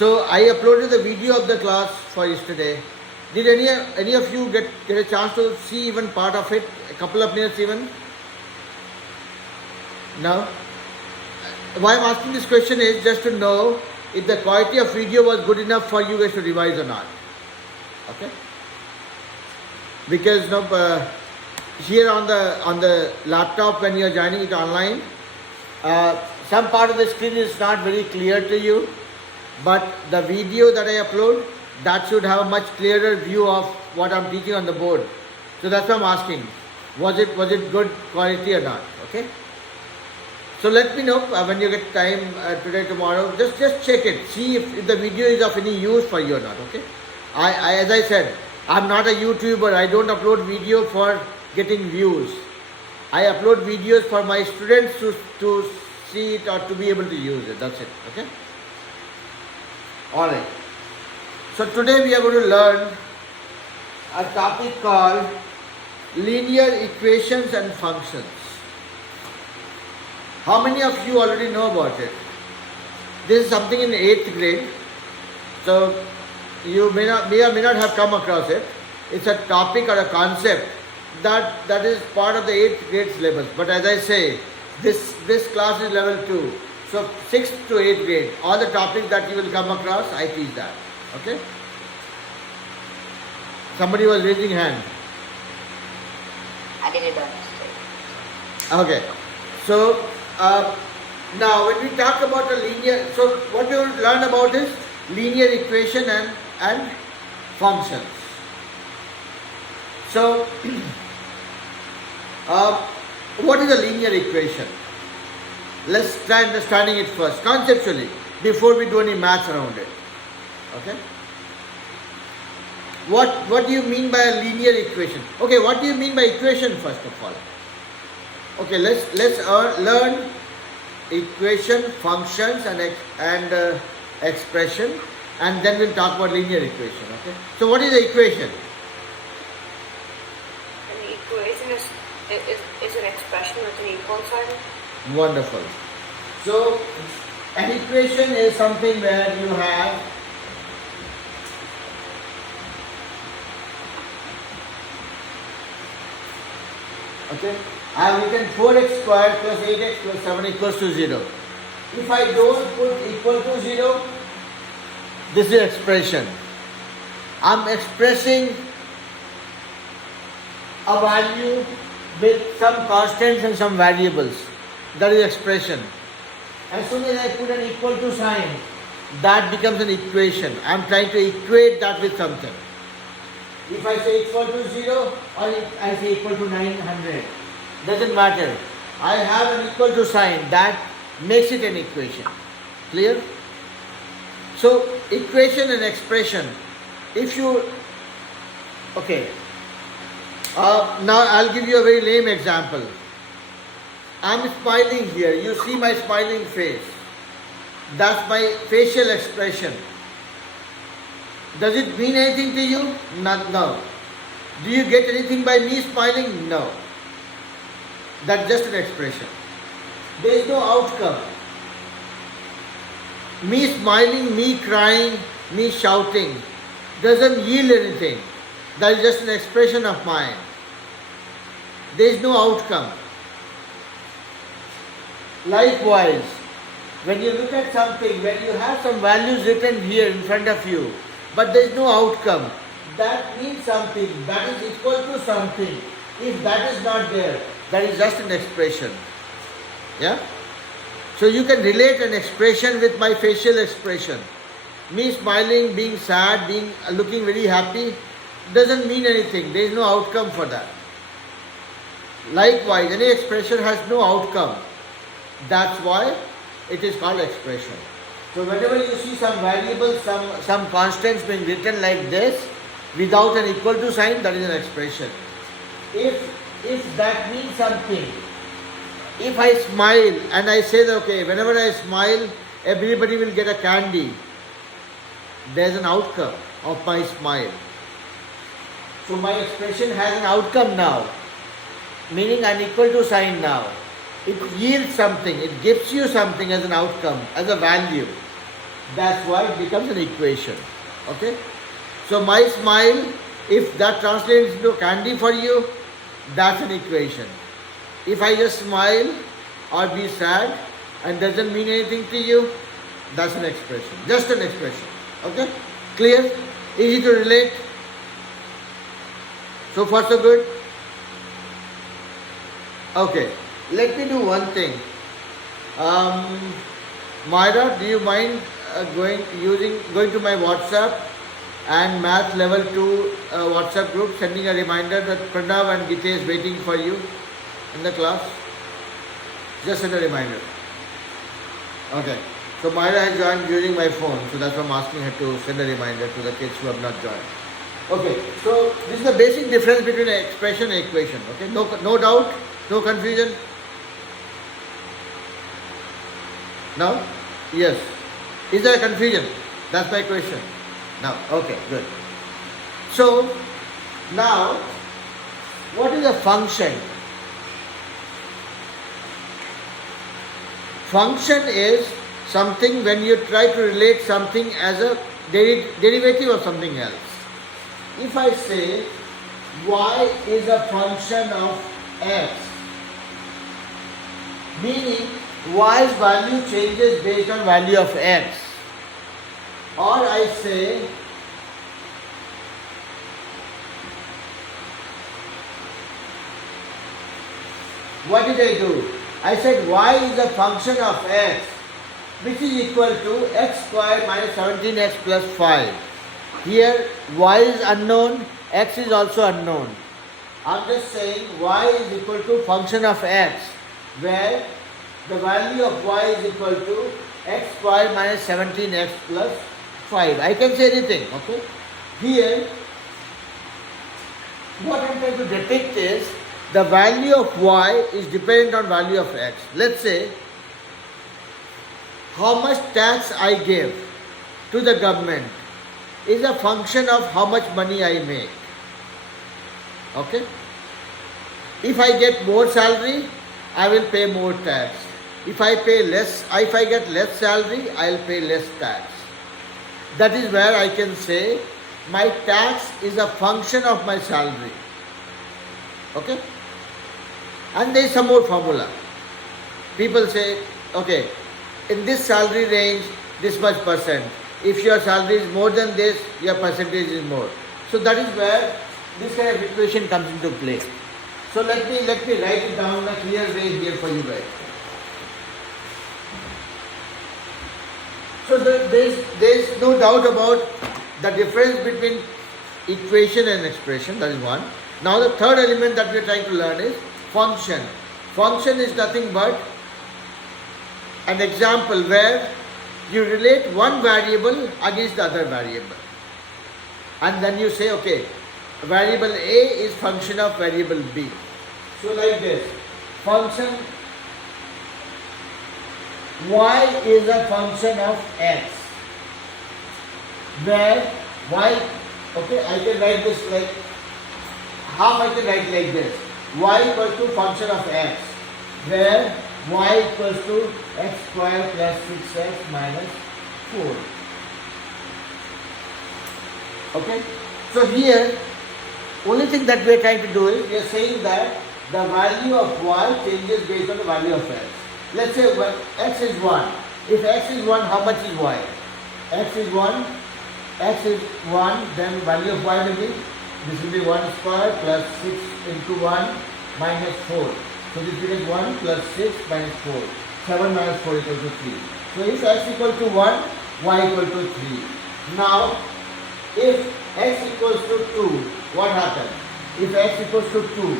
So I uploaded the video of the class for yesterday. Did any of you get a chance to see even part of it? A couple of minutes even? No? Why I'm asking this question is just to know if the quality of video was good enough for you guys to revise or not. Okay? Because here on the laptop when you are joining it online, some part of the screen is not very clear to you, but the video that I upload, that should have a much clearer view of what I'm teaching on the board. So that's why I'm asking, was it good quality or not? Okay. So let me know when you get time today, tomorrow. Just check it. See if the video is of any use for you or not. Okay. As I said, I'm not a YouTuber. I don't upload video for getting views. I upload videos for my students to see it or to be able to use it. That's it. Okay. Alright. So today we are going to learn a topic called linear equations and functions. How many of you already know about it? This is something in 8th grade. So you may or may not have come across it. It's a topic or a concept that is part of the 8th grade syllabus. But as I say, this class is level 2. So 6th to 8th grade, all the topics that you will come across, I teach that. Okay? Somebody was raising hand. I didn't understand. Okay. So now when we talk about a linear, so what we will learn about is linear equation and functions. So what is a linear equation? Let's try understanding it first, conceptually, before we do any maths around it. Okay? What do you mean by a linear equation? Okay, what do you mean by equation first of all? Okay, let's learn equation, functions and expression, and then we'll talk about linear equation. Okay? So what is the equation? An equation is an expression with an equal sign. Wonderful. So an equation is something where you have okay, I have written 4x squared plus 8x plus 7 equals to 0. If I don't put equal to 0, this is expression. I'm expressing a value with some constants and some variables. That is expression. As soon as I put an equal to sign, that becomes an equation. I am trying to equate that with something. If I say equal to 0 or if I say equal to 900, doesn't matter. I have an equal to sign, that makes it an equation. Clear? So equation and expression. If you, okay, now I'll give you a very lame example. I'm smiling here. You see my smiling face. That's my facial expression. Does it mean anything to you? No. Do you get anything by me smiling? No. That's just an expression. There is no outcome. Me smiling, me crying, me shouting doesn't yield anything. That is just an expression of mine. There is no outcome. Likewise, when you look at something, when you have some values written here in front of you, but there is no outcome, that means something, that is equal to something. If that is not there, that is just an expression. Yeah? So you can relate an expression with my facial expression. Me smiling, being sad, looking very happy, doesn't mean anything. There is no outcome for that. Likewise, any expression has no outcome. That's why it is called expression. So whenever you see some variables, some constants being written like this, without an equal to sign, that is an expression. If that means something, if I smile and I say that, okay, whenever I smile, everybody will get a candy, there's an outcome of my smile. So my expression has an outcome now, meaning an equal to sign now. It yields something, it gives you something as an outcome, as a value. That's why it becomes an equation. Okay? So my smile, if that translates into candy for you, that's an equation. If I just smile or be sad and doesn't mean anything to you, that's an expression. Just an expression. Okay? Clear? Easy to relate? So far so good? Okay. Let me do one thing. Myra, do you mind going to my WhatsApp and Math Level 2 WhatsApp group, sending a reminder that Pranav and Gita is waiting for you in the class? Just send a reminder. Okay. So Myra has joined using my phone, so that's why I'm asking her to send a reminder to the kids who have not joined. Okay. So this is the basic difference between an expression and equation. Okay. No doubt, no confusion. Now? Yes. Is there a confusion? That's my question. Now, okay, good. So, now, what is a function? Function is something when you try to relate something as a derivative of something else. If I say y is a function of x, meaning y's value changes based on value of x, or I say what did I do? I said y is a function of x, which is equal to x squared minus 17x plus 5. Here y is unknown, x is also unknown. I'm just saying y is equal to function of x, where the value of y is equal to x squared minus 17x plus 5. I can say anything, okay? Here, what I'm trying to depict is the value of y is dependent on value of x. Let's say how much tax I give to the government is a function of how much money I make. Okay? If I get more salary, I will pay more tax. If I get less salary, I'll pay less tax. That is where I can say my tax is a function of my salary. Okay? And there is some more formula. People say, okay, in this salary range, this much percent. If your salary is more than this, your percentage is more. So that is where this kind of equation comes into play. So let me write it down in a clear way here for you guys. So there is no doubt about the difference between equation and expression, that is one. Now the third element that we are trying to learn is function. Function is nothing but an example where you relate one variable against the other variable. And then you say, okay, variable A is function of variable B. So like this, function y is a function of x, where y, okay, I can write this like, half I can write like this, y equals to function of x, where y equals to x squared plus 6x minus 4. Okay, so here, only thing that we are trying to do is, we are saying that the value of y changes based on the value of x. Let's say x is 1. If x is 1, how much is y? X is 1, then value of y will be, this will be 1 square plus 6 into 1 minus 4. So this becomes 1 plus 6 minus 4. 7 minus 4 equals to 3. So if x equal to 1, y equal to 3. Now, if x equals to 2, what happens? If x equals to 2,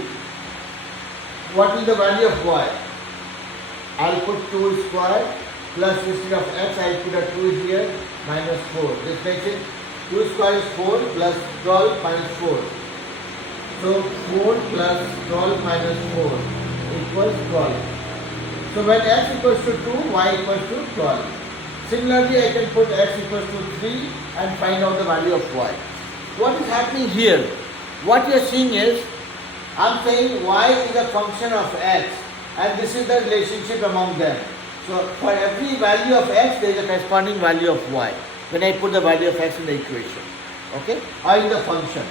what is the value of y? I'll put 2 square plus instead of x, I'll put a 2 here minus 4. This makes it 2 square is 4 plus 12 minus 4. So 4 plus 12 minus 4 equals 12. So when x equals to 2, y equals to 12. Similarly, I can put x equals to 3 and find out the value of y. What is happening here? What you are seeing is, I am saying y is a function of x, and this is the relationship among them. So for every value of x, there is a corresponding value of y. When I put the value of x in the equation, okay, or in the function.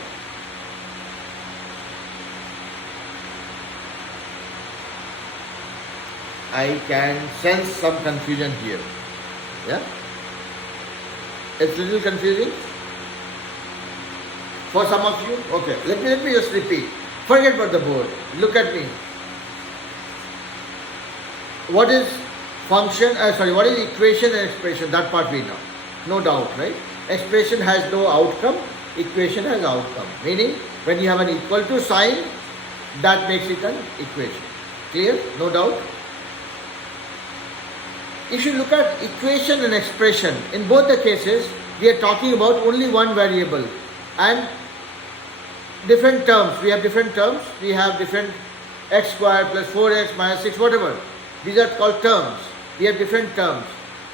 I can sense some confusion here. Yeah? It's a little confusing for some of you. Okay, let me just repeat. Forget about the board. Look at me. What is function? What is equation and expression? That part we know. No doubt, right? Expression has no outcome. Equation has outcome. Meaning, when you have an equal to sign, that makes it an equation. Clear? No doubt. If you look at equation and expression, in both the cases, we are talking about only one variable and different terms. We have different terms. We have different x squared plus 4x minus 6, whatever. These are called terms. We have different terms.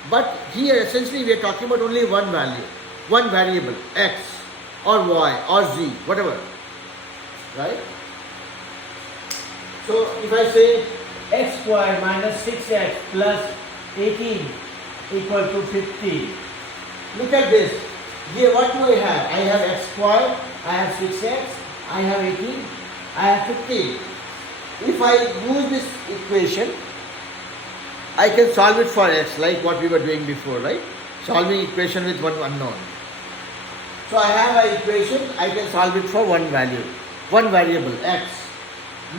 But here, essentially, we are talking about only one value, one variable, x or y or z, whatever. Right? So, if I say x squared minus 6x plus 18 equal to 50. Look at this. Here what do I have? I have x squared, I have 6x, I have 18, I have 15. If I use this equation, I can solve it for x like what we were doing before, right? Solving equation with one unknown. So I have an equation, I can solve it for one value, one variable, x.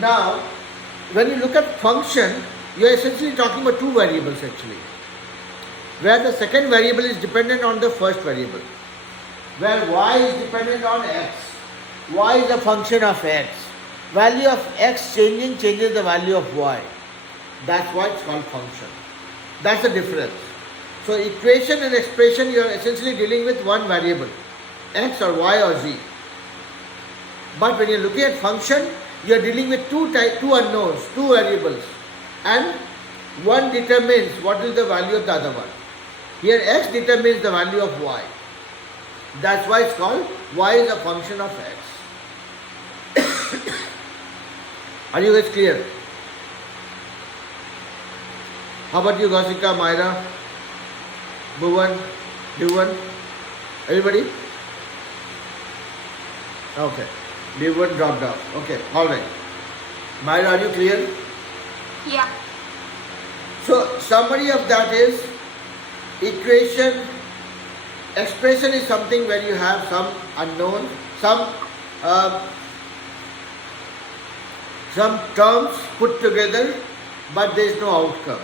Now, when you look at function, you are essentially talking about two variables actually, where the second variable is dependent on the first variable, where y is dependent on x. Y is a function of x. Value of x changes the value of y. That's why it's called function. That's the difference. So equation and expression, you are essentially dealing with one variable, x or y or z. But when you're looking at function, you are dealing with two unknowns, two variables. And one determines what is the value of the other one. Here x determines the value of y. That's why it's called y is a function of x. Are you guys clear? How about you, Gausika, Myra, Bhuvan, Bhuvan? Everybody? Okay. Bhuvan dropped off. Okay, alright. Myra, are you clear? Yeah. So, summary of that is equation, expression is something where you have some unknown, some terms put together, but there is no outcome.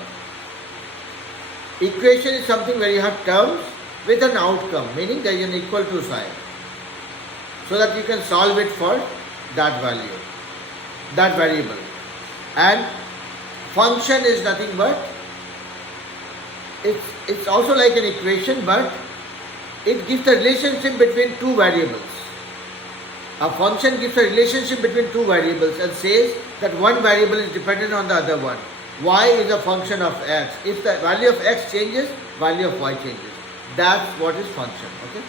Equation is something where you have terms with an outcome, meaning there is an equal to sign, so that you can solve it for that value, that variable. And function is nothing but, it's also like an equation, but it gives the relationship between two variables. A function gives a relationship between two variables and says that one variable is dependent on the other one. Y is a function of x. If the value of x changes, value of y changes. That's what is function. Okay?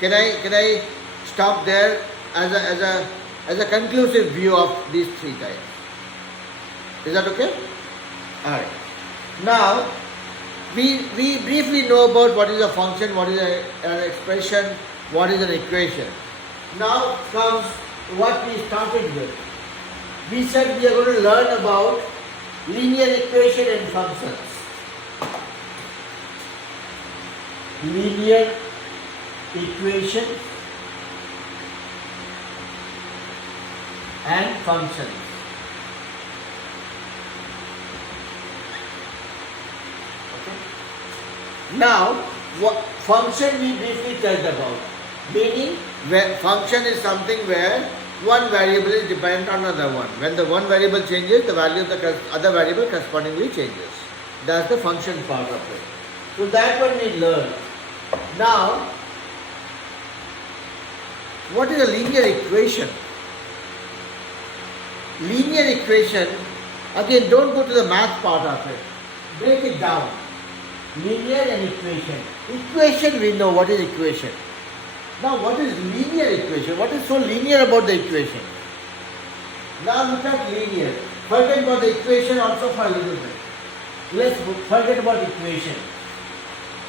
Can I stop there as a conclusive view of these three types? Is that okay? Alright. Now, we briefly know about what is a function, what is an expression, what is an equation. Now comes what we started with. We said we are going to learn about linear equation and functions. Linear equation and functions. Now, what function we briefly touched about, meaning where function is something where one variable is dependent on another one. When the one variable changes, the value of the other variable correspondingly changes. That's the function part of it. So that one we learned. Now, what is a linear equation? Linear equation, again, don't go to the math part of it. Break it down. Linear and equation. Equation, we know what is equation. Now what is linear equation? What is so linear about the equation? Now look at linear. Forget about the equation also for a little bit. Let's forget about equation.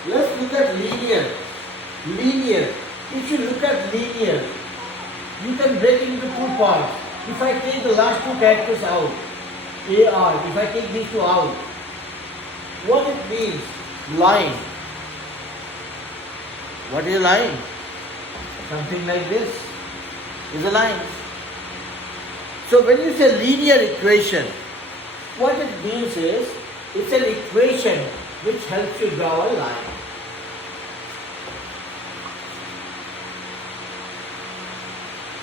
Let's look at linear. Linear. If you look at linear, you can break it into two parts. If I take the last two characters out, AR, if I take these two out, what it means? Line. What is a line? Something like this is a line. So when you say linear equation, what it means is it's an equation which helps you draw a line.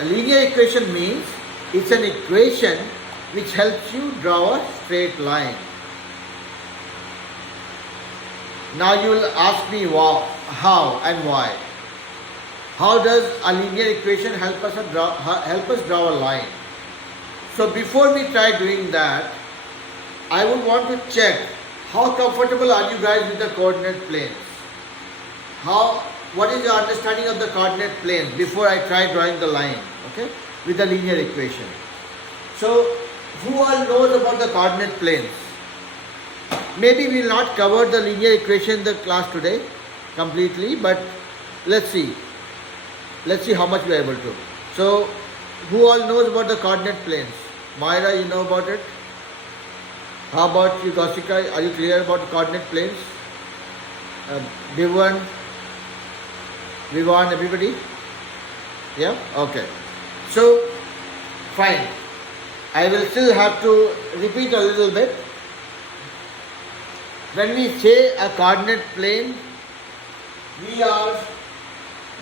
A linear equation means it's an equation which helps you draw a straight line. Now you will ask me how and why. How does a linear equation help us draw a line? So before we try doing that, I would want to check how comfortable are you guys with the coordinate planes? What is your understanding of the coordinate planes before I try drawing the line, okay, with the linear equation? So who all knows about the coordinate planes? Maybe we will not cover the linear equation in the class today completely, but let's see. Let's see how much we are able to. So who all knows about the coordinate planes? Myra, you know about it? How about you, Goshika? Are you clear about the coordinate planes? Vivan, everybody? Yeah? Okay. So, fine. I will still have to repeat a little bit. When we say a coordinate plane, we are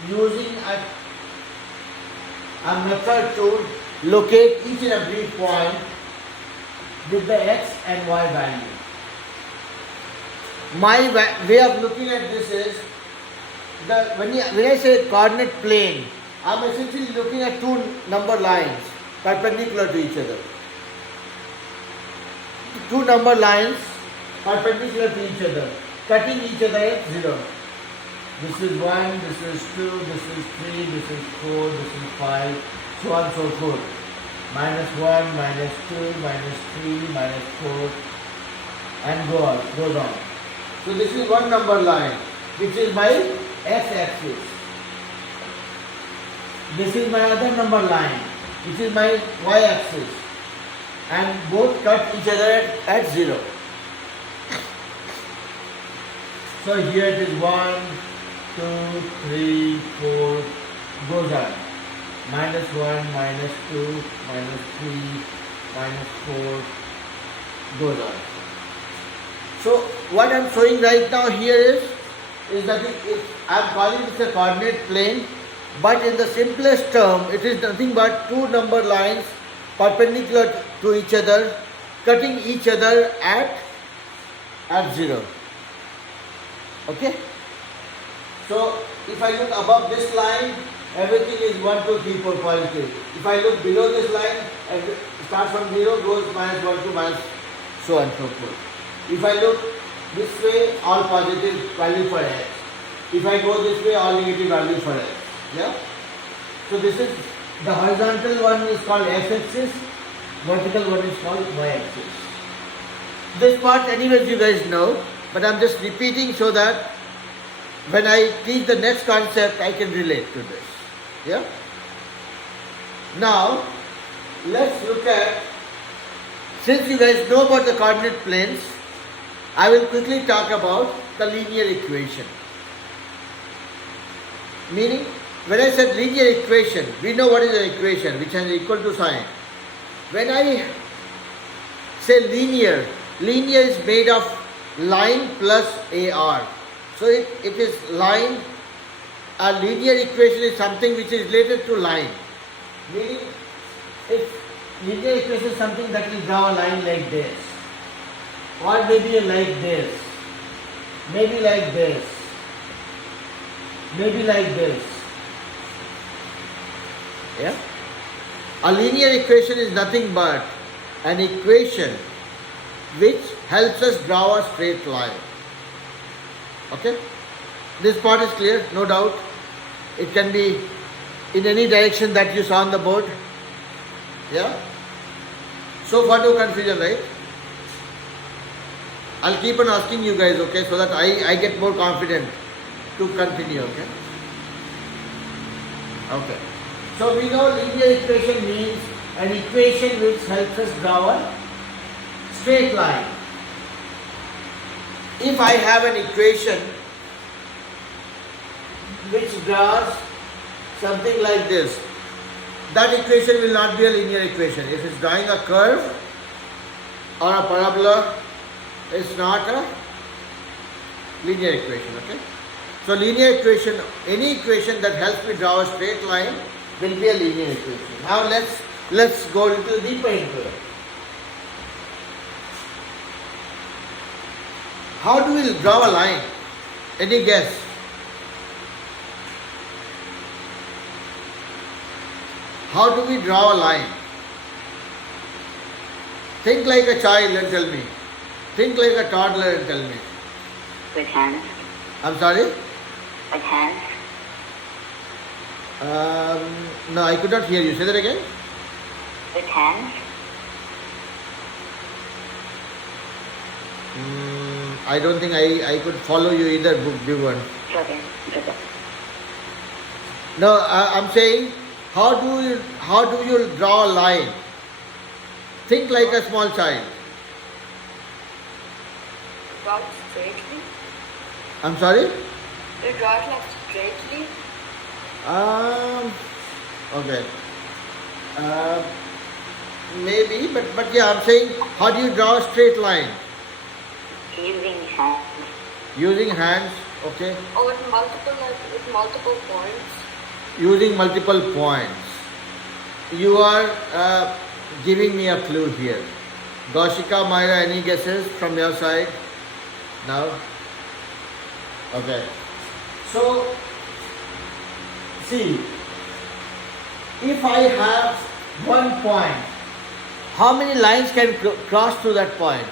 using a method to locate each and every point with the x and y value. My way of looking at this is, when I say coordinate plane, I am essentially looking at two number lines perpendicular to each other. Two number lines perpendicular to each other, cutting each other at 0. This is 1, this is 2, this is 3, this is 4, this is 5, so on and so forth. -1, -2, -3, -4, and goes on. So this is one number line, which is my x-axis. This is my other number line, which is my y-axis, and both cut each other at 0. So here it is 1, 2, 3, 4, goes on. -1, -2, -3, -4, goes on. So what I am showing right now here is that I am calling this a coordinate plane, but in the simplest term, it is nothing but two number lines perpendicular to each other, cutting each other at 0. Okay? So if I look above this line, everything is 1, 2, 3, 4 positive. If I look below this line, it starts from 0, goes -1 to minus, so on and so forth. If I look this way, all positive value for x. If I go this way, all negative value for x. Yeah? So this is, the horizontal one is called x-axis, vertical one is called y-axis. This part anyways you guys know, but I am just repeating so that when I teach the next concept, I can relate to this. Yeah? Now, let's look at, since you guys know about the coordinate planes, I will quickly talk about the linear equation. Meaning, when I said linear equation, we know what is the equation, which has equal to sign. When I say linear, linear is made of line plus AR. So it is line. A linear equation is something which is related to line. Meaning, if linear equation is something that will draw a line like this, or maybe like this, maybe like this, maybe like this. Yeah? A linear equation is nothing but an equation which helps us draw a straight line. Okay? This part is clear, no doubt. It can be in any direction that you saw on the board. Yeah? So far no confusion, right? I'll keep on asking you guys, okay, so that I get more confident to continue, okay? Okay. So we know linear equation means an equation which helps us draw a straight line. If I have an equation which draws something like this, that equation will not be a linear equation. If it's drawing a curve or a parabola, it's not a linear equation, okay? So linear equation, any equation that helps me draw a straight line will be a linear equation. Now let's go a little deeper into it. How do we draw a line? Any guess? How do we draw a line? Think like a child and tell me. Think like a toddler and tell me. With hands. I'm sorry? With hands. No, I could not hear you. Say that again. With hands. I don't think I could follow you either, Bhuvan. Okay. Okay. No, I'm saying, how do you draw a line? Think like a small child. Draw it straightly. I'm sorry? You draw it like straightly. Okay. Maybe, but yeah, I'm saying, how do you draw a straight line? Using hands. Using hands, okay. Or with multiple points. Using multiple points. You are giving me a clue here. Goshika, Myra, any guesses from your side? No? Okay. So, see, if I have one point, how many lines can cross through that point?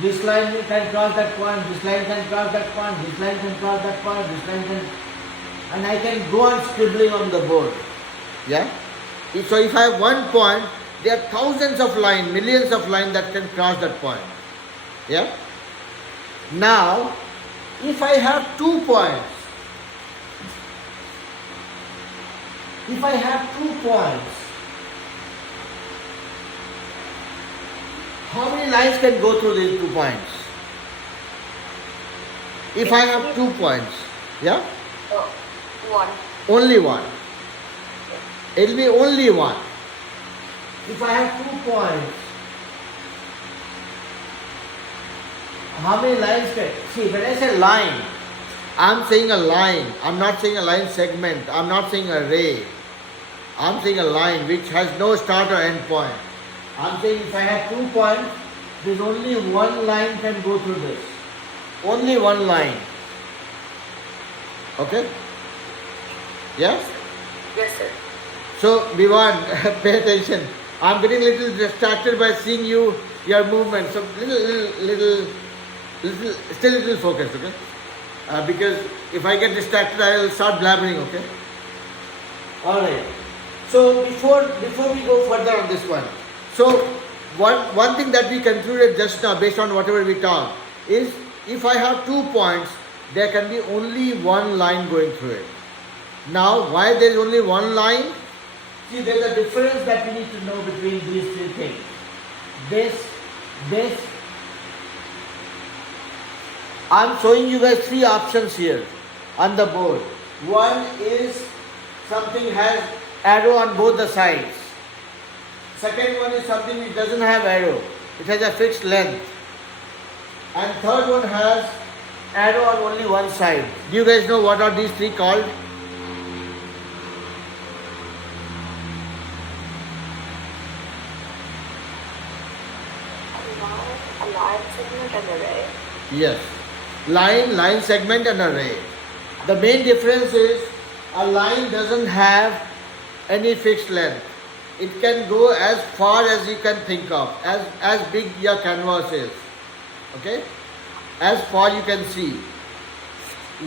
This line can cross that point, this line can cross that point, this line can cross that point, this line can... And I can go on scribbling on the board. Yeah? So if I have one point, there are thousands of lines, millions of lines that can cross that point. Yeah? Now, if I have 2 points, how many lines can go through these 2 points? If I have 2 points, yeah? One. Only one. It will be only one. If I have 2 points, how many lines can... See, when I say line, I'm saying a line. I'm not saying a line segment. I'm not saying a ray. I'm saying a line which has no start or end point. I'm saying if I have 2 points, there's only one line can go through this. Only one line. Okay? Yes? Yes, sir. So, Bhivan, pay attention. I'm getting a little distracted by seeing your movement. So, still little focused, okay? Because if I get distracted, I will start blabbering, okay? Alright. So, before we go further on this one, so one thing that we concluded just now, based on whatever we talked, is if I have 2 points, there can be only one line going through it. Now, why there is only one line? See, there is a difference that we need to know between these 3 things. This. I'm showing you guys 3 options here on the board. One is something has arrow on both the sides. Second one is something which doesn't have arrow. It has a fixed length. And third one has arrow on only one side. Do you guys know what are these 3 called? A line segment and array. Yes. Line, segment and array. The main difference is a line doesn't have any fixed length. It can go as far as you can think of, as big your canvas is. Okay? As far you can see.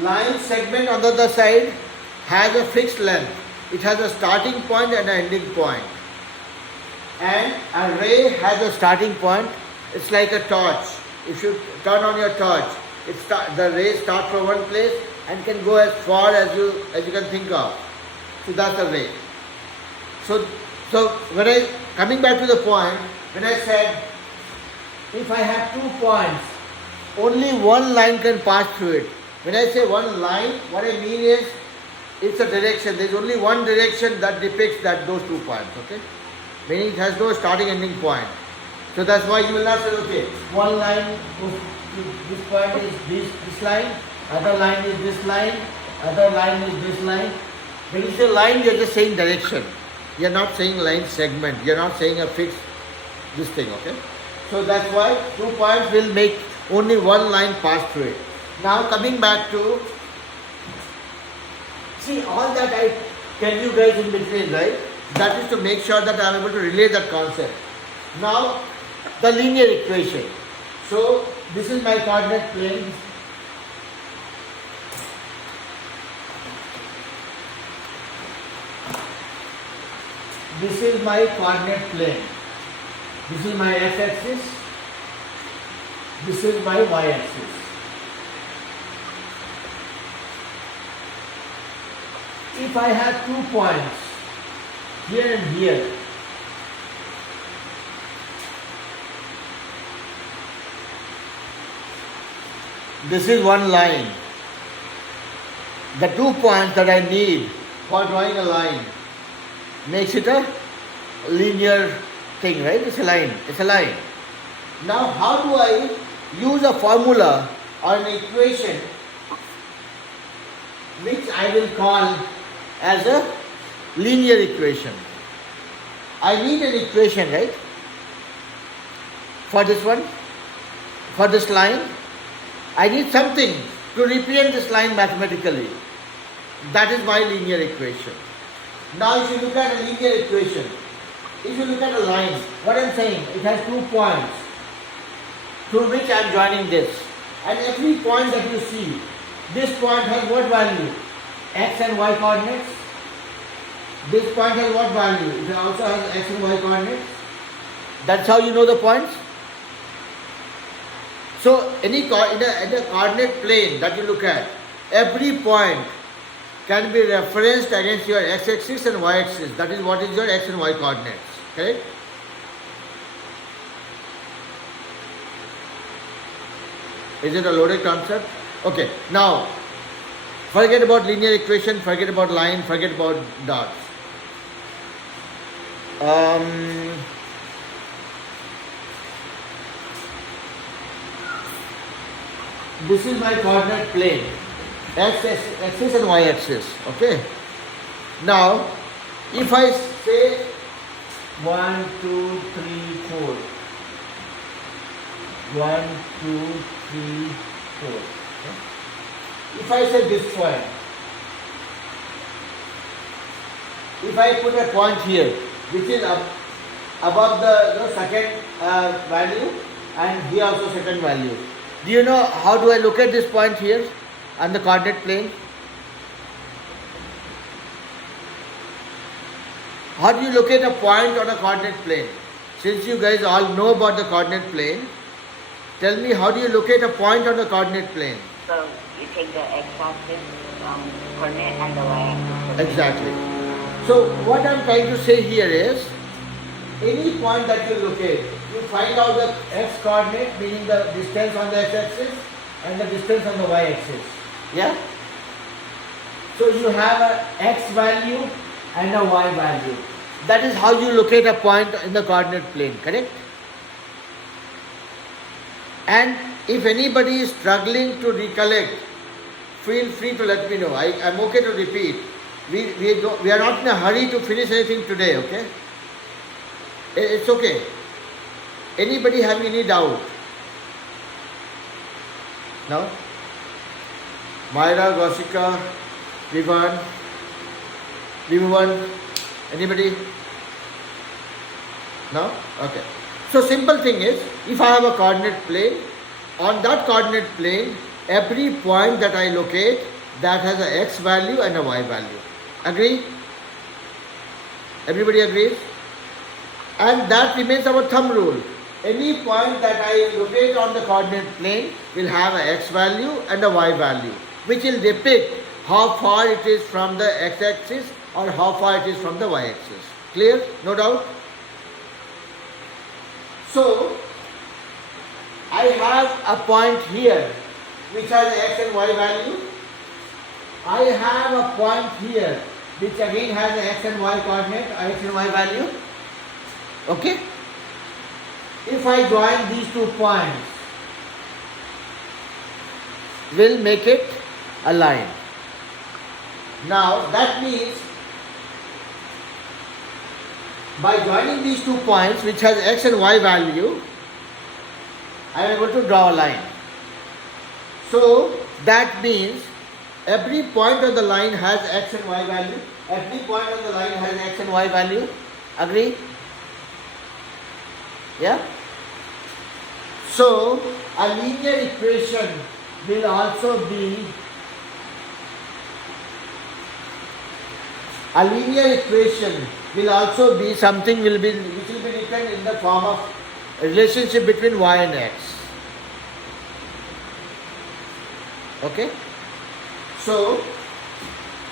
Line segment on the other side has a fixed length. It has a starting point and an ending point. and a ray has a starting point. It's like a torch. If you turn on your torch, the ray starts from one place and can go as far as you can think of. So that's a ray. So when coming back to the point, when I said if I have 2 points, only one line can pass through it. When I say one line, what I mean is it's a direction. There's only one direction that depicts those 2 points. Okay, meaning it has no starting ending point. So that's why you will not say, okay, one line, this point is this line, other line is this line, other line is this line. When you say line, you're just saying direction. You're not saying line segment. You're not saying a fixed this thing, okay? So that's why 2 points will make only one line pass through it. Now coming back to, see all that I tell you guys in between, right? That is to make sure that I am able to relay that concept. Now, the linear equation. So, this is my coordinate plane. This is my coordinate plane. This is my x-axis. This is my y-axis. If I have 2 points, here and here, this is one line. The 2 points that I need for drawing a line makes it a linear thing, right? It's a line. It's a line. Now, how do I use a formula or an equation which I will call as a linear equation? I need an equation, right? For this one, for this line, I need something to represent this line mathematically. That is my linear equation. Now if you look at a linear equation, if you look at a line, what I am saying, it has 2 points through which I am joining this. And every point that you see, this point has what value? X and Y coordinates. This point has what value? It also has X and Y coordinates. That's how you know the points. So in a coordinate plane that you look at, every point can be referenced against your x-axis and y-axis. That is what is your x and y coordinates. Correct? Is it a loaded concept? Okay. Now, forget about linear equation, forget about line, forget about dots. This is my coordinate plane, x-axis and y-axis, okay? Now, if I say 1, 2, 3, 4, 1, 2, 3, 4, okay? If I say this point, if I put a point here, which is above the second value and here also second value. Do you know how do I look at this point here on the coordinate plane? How do you locate a point on a coordinate plane? Since you guys all know about the coordinate plane, tell me, how do you locate a point on the coordinate plane? So you take the x-axis coordinate and the y-axis. Exactly. So what I'm trying to say here is, any point that you locate, you find out the x coordinate, meaning the distance on the x-axis and the distance on the y-axis. Yeah? So you have a x value and a y value. That is how you locate a point in the coordinate plane, correct? And if anybody is struggling to recollect, feel free to let me know. I'm okay to repeat. We are not in a hurry to finish anything today, okay? It's okay. Anybody have any doubt? No? Myra, Goshika, Vivan, anybody? No? Okay. So simple thing is, if I have a coordinate plane, on that coordinate plane, every point that I locate, that has a x value and a y value. Agree? Everybody agrees? And that remains our thumb rule. Any point that I rotate on the coordinate plane will have a x value and a y value, which will depict how far it is from the x-axis or how far it is from the y-axis. Clear? No doubt? So, I have a point here which has x and y value. I have a point here which again has an x and y coordinate, x and y value. Okay? If I join these 2 points, we'll make it a line. Now that means by joining these 2 points which has x and y value, I am able to draw a line. So that means every point on the line has x and y value. Every point on the line has x and y value. Agree? Yeah? So a linear equation will also be something which will be written in the form of a relationship between y and x. Okay? So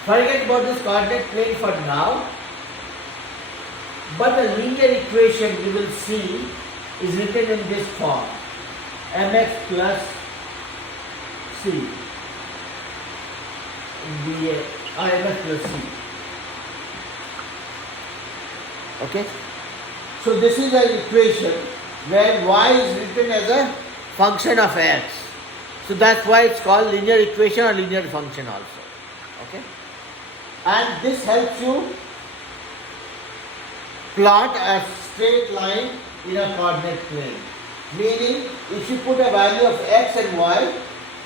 forget about this coordinate plane for now, but the linear equation you will see is written in this form: mx plus c dA or mx plus c. Okay? So this is an equation where y is written as a function of x. So that's why it's called linear equation or linear function also. Okay? And this helps you plot a straight line in a coordinate plane. Meaning, if you put a value of x and y,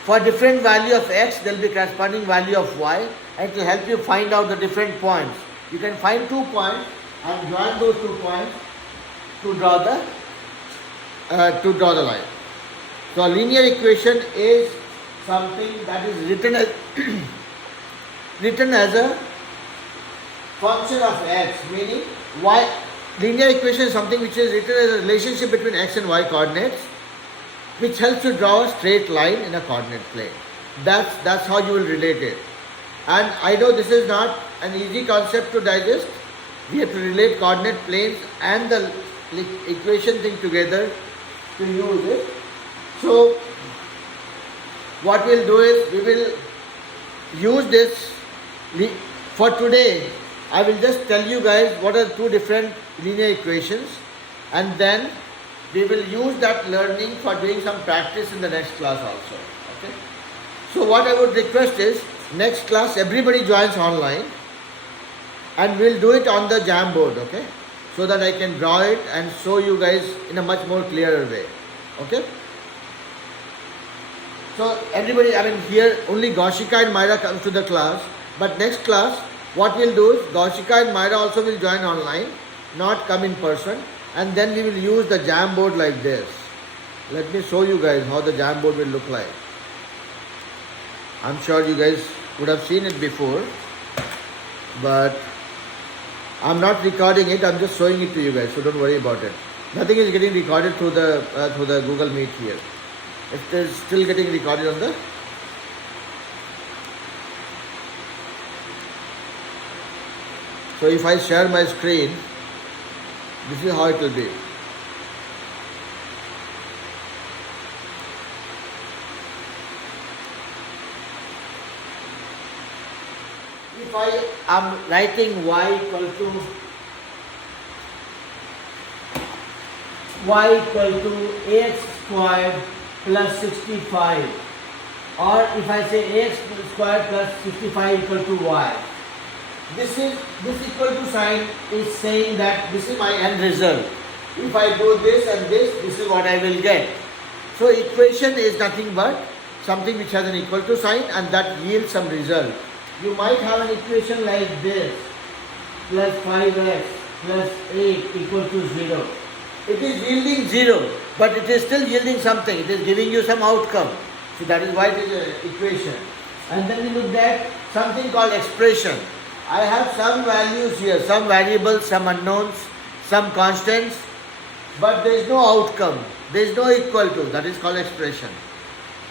for different value of x, there will be corresponding value of y, and it will help you find out the different points. You can find 2 points and join those 2 points to draw the line. So a linear equation is something that is written as a function of x, meaning y. Linear equation is something which is written as a relationship between x and y coordinates, which helps you draw a straight line in a coordinate plane. That's how you will relate it. And I know this is not an easy concept to digest. We have to relate coordinate planes and the equation thing together to use it. So what we'll do is we will use this for today. I will just tell you guys what are 2 different linear equations, and then we will use that learning for doing some practice in the next class also. Okay? So what I would request is, next class everybody joins online and we'll do it on the Jamboard, okay? So that I can draw it and show you guys in a much more clearer way. Okay? So everybody, here only Gaushika and Myra comes to the class, but next class what we'll do is Gaushika and Myra also will join online, not come in person, and then we will use the Jamboard like this. Let me show you guys how the Jamboard will look like. I'm sure you guys would have seen it before, but I'm not recording it, I'm just showing it to you guys, so don't worry about it. Nothing is getting recorded through the Google Meet here. It is still getting recorded on the So if I share my screen, this is how it will be. If I am writing y equal to ax squared plus 65, or if I say ax squared plus 65 equal to y, this equal to sign is saying that this is my end result. If I do this and this is what I will get. So equation is nothing but something which has an equal to sign and that yields some result. You might have an equation like this: plus 5x plus 8 equal to 0. It is yielding 0, but it is still yielding something. It is giving you some outcome. So that is why it is an equation. And then we look at something called expression. I have some values here, some variables, some unknowns, some constants, but there is no outcome. There is no equal to. That is called expression.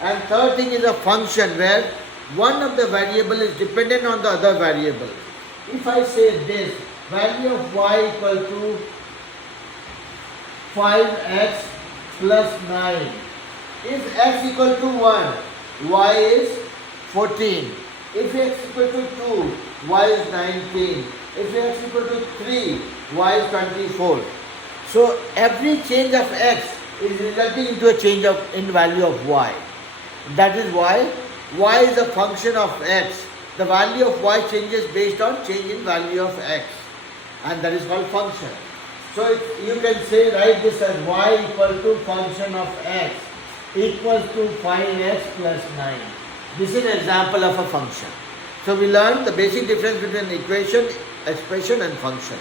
And third thing is a function where one of the variable is dependent on the other variable. If I say this, value of y equal to 5x plus 9. If x equal to 1, y is 14. If x equal to 2, y is 19. If x equal to 3, y is 24. So every change of x is resulting into a change in value of y. That is why y is a function of x. The value of y changes based on change in value of x, and that is called function. So you can say, write this as y equal to function of x equals to 5x plus 9. This is an example of a function. So we learned the basic difference between equation, expression and function.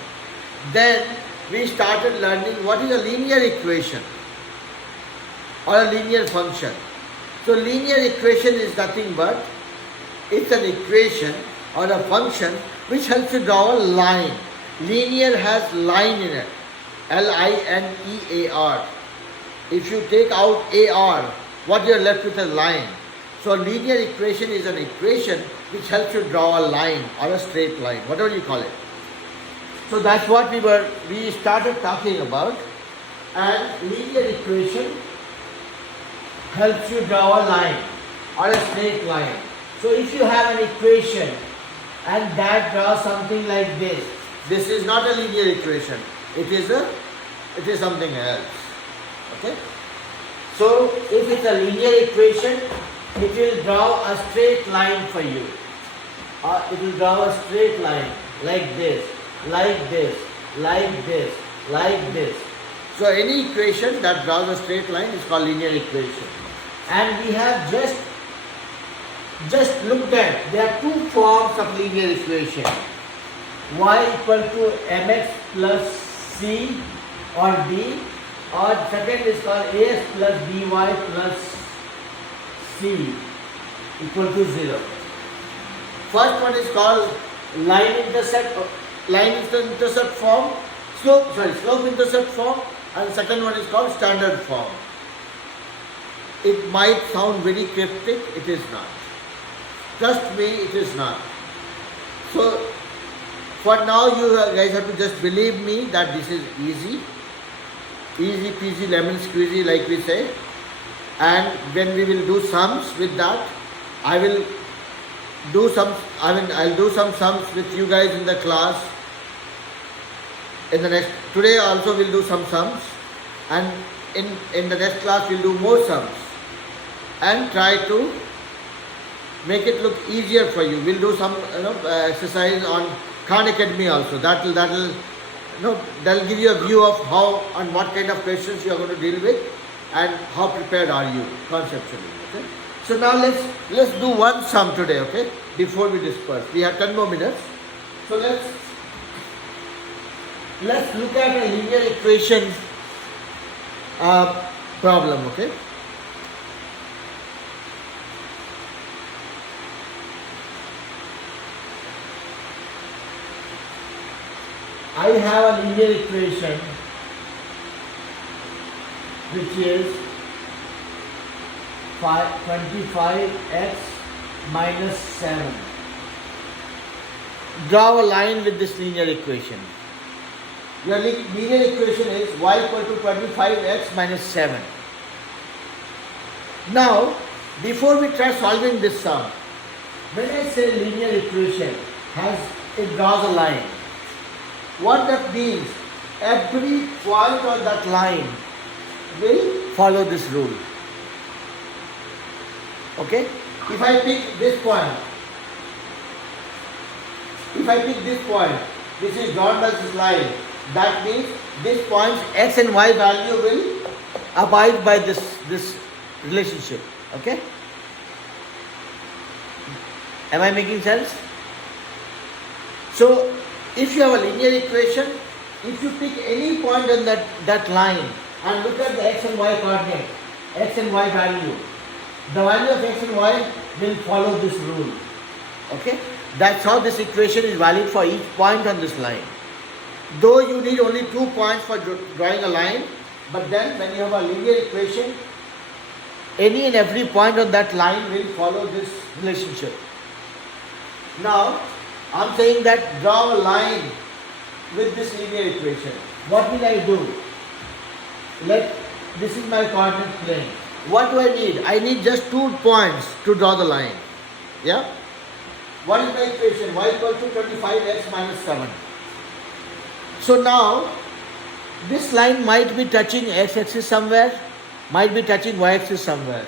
Then we started learning what is a linear equation or a linear function. So linear equation is nothing but it's an equation or a function which helps you draw a line. Linear has line in it. Linear. If you take out AR, what you are left with a line. So linear equation is an equation which helps you draw a line or a straight line, whatever you call it. So that's what we started talking about. And linear equation helps you draw a line or a straight line. So if you have an equation and that draws something like this is not a linear equation. It is something else. Okay? So if it's a linear equation, it will draw a straight line for you. Or it will draw a straight line like this, like this, like this, like this. So any equation that draws a straight line is called linear equation. And we have just looked at, there are two forms of linear equation. Y equal to mx plus c or d, or second is called ax plus by plus c equal to 0. First one is called line intercept form, slope intercept form, and second one is called standard form. It might sound very cryptic, it is not. Trust me, it is not. So, for now you guys have to just believe me that this is easy. Easy peasy lemon squeezy, like we say. And when we will do sums with that, I'll do some sums with you guys in the class. Today also we'll do some sums, and in the next class we'll do more sums and try to make it look easier for you. We'll do some exercise on Khan Academy also. That'll give you a view of how and what kind of questions you are going to deal with and how prepared are you conceptually. Okay? So now let's do one sum today, okay? Before we disperse. We have 10 more minutes. So let's look at a linear equation problem, okay? I have a linear equation which is 25x minus 7. Draw a line with this linear equation. Your linear equation is y equal to 25x minus 7. Now, before we try solving this sum, when I say linear equation, it draws a line. What that means, every point on that line will follow this rule. Okay? If I pick this point, which is drawn by this line, that means this point's x and y value will abide by this relationship. Okay? Am I making sense? So, if you have a linear equation, if you pick any point on that line and look at the x and y coordinate, x and y value, the value of x and y will follow this rule. Okay? That's how this equation is valid for each point on this line. Though you need only 2 points for drawing a line, but then when you have a linear equation, any and every point on that line will follow this relationship. Now, I'm saying that draw a line with this linear equation. What will I do? This is my coordinate plane. What do I need? I need just 2 points to draw the line. Yeah? What is my equation? Y equal to 25x minus 7. So now, this line might be touching x-axis somewhere, might be touching y-axis somewhere.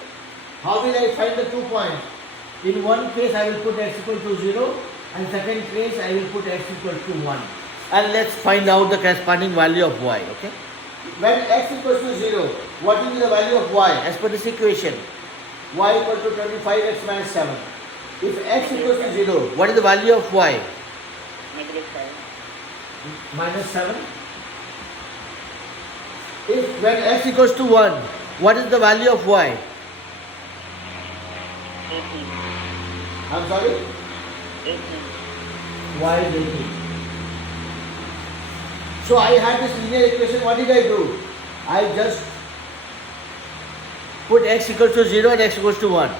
How will I find the 2 points? In one case I will put x equal to 0, and second case I will put x equal to 1. And let's find out the corresponding value of y, okay? When x equals to 0, what will be the value of y as per this equation? Y equal to 25x minus 7. If x equals to 0, what is the value of y? Negative 7. Minus 7. If when x equals to 1, what is the value of y? 18. I'm sorry? 18. Y is 18. So I had this linear equation, what did I do? I just put x equals to 0 and x equals to 1.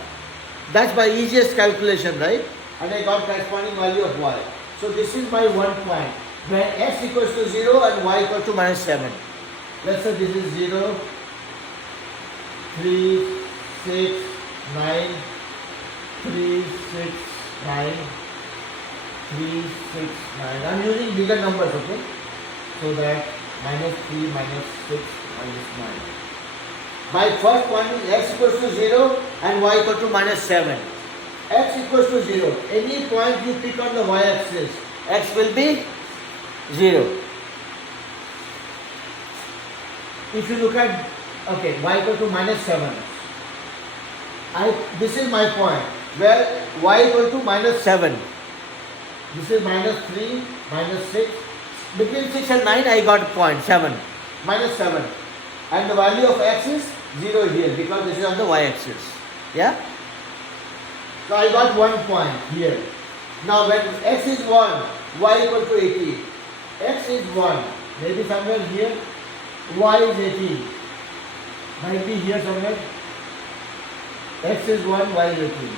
That's my easiest calculation, right? And I got corresponding value of y. So this is my 1 point. When x equals to 0 and y equals to minus 7. Let's say this is 0, 3, 6, 9, 3, 6, 9, 3, 6, 9. I'm using bigger numbers, okay? So that minus 3, minus 6, minus 9. My first point is x equals to 0 and y equal to minus 7. X equals to 0. Any point you pick on the y-axis, x will be 0. If you look at, okay, y equal to minus 7. This is my point, where y equal to minus 7. This is minus 3, minus 6. Between 6 and 9 I got point 7, minus 7. And the value of x is 0 here because this is on the y-axis. Yeah? So I got 1 point here. Now when x is 1, y equal to 18. X is 1, maybe somewhere here. Y is 18. Might be here somewhere. X is 1, y is 18.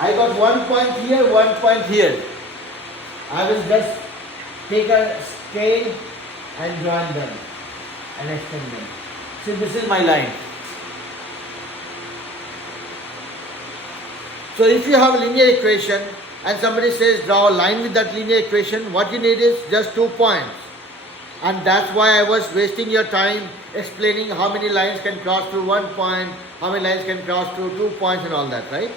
I got 1 point here, 1 point here. I will just take a scale and join them and extend them. So this is my line. So if you have a linear equation and somebody says draw a line with that linear equation, what you need is just 2 points. And that's why I was wasting your time explaining how many lines can cross through 1 point, how many lines can cross through 2 points and all that, right?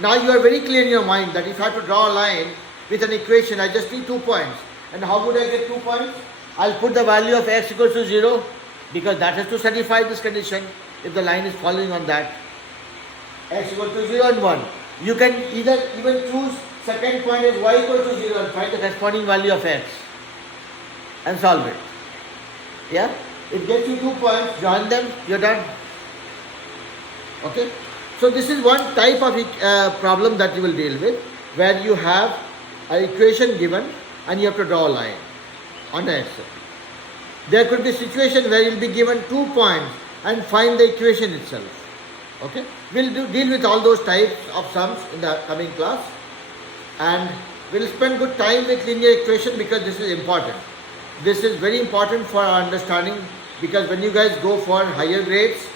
Now you are very clear in your mind that if I have to draw a line with an equation, I just need 2 points. And how would I get 2 points? I'll put the value of x equals to 0 because that has to satisfy this condition if the line is following on that. X equal to 0 and 1. You can either even choose second point as y equal to 0 and find the corresponding value of x and solve it. Yeah? It gets you 2 points, join them, you're done. Okay? So this is one type of problem that you will deal with, where you have an equation given and you have to draw a line on the Excel. There could be a situation where you'll be given 2 points and find the equation itself. Okay? We'll deal with all those types of sums in the coming class, and we'll spend good time with linear equation because this is important. This is very important for our understanding, because when you guys go for higher grades,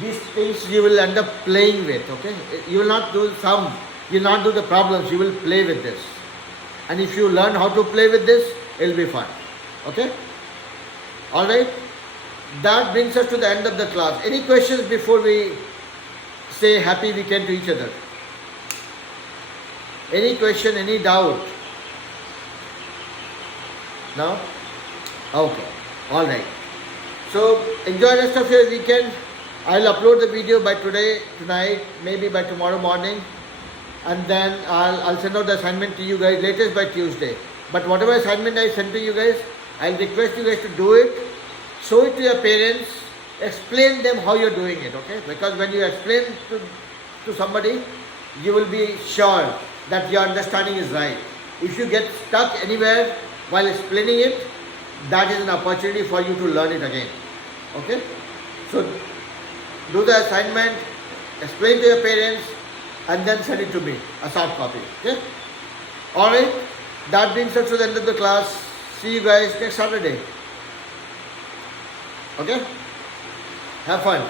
these things you will end up playing with, okay? You will not do sum, you will not do the problems, you will play with this. And if you learn how to play with this, it will be fun. Okay? Alright? That brings us to the end of the class. Any questions before we say happy weekend to each other? Any question, any doubt? No? Okay. Alright. So, enjoy the rest of your weekend. I'll upload the video by tonight, maybe by tomorrow morning. And then I'll send out the assignment to you guys latest by Tuesday. But whatever assignment I send to you guys, I'll request you guys to do it. Show it to your parents. Explain them how you're doing it, okay? Because when you explain to somebody, you will be sure that your understanding is right. If you get stuck anywhere while explaining it, that is an opportunity for you to learn it again. Okay? So do the assignment, explain to your parents, and then send it to me, a soft copy. Okay? Alright? That brings us to the end of the class. See you guys next Saturday. Okay? Have fun.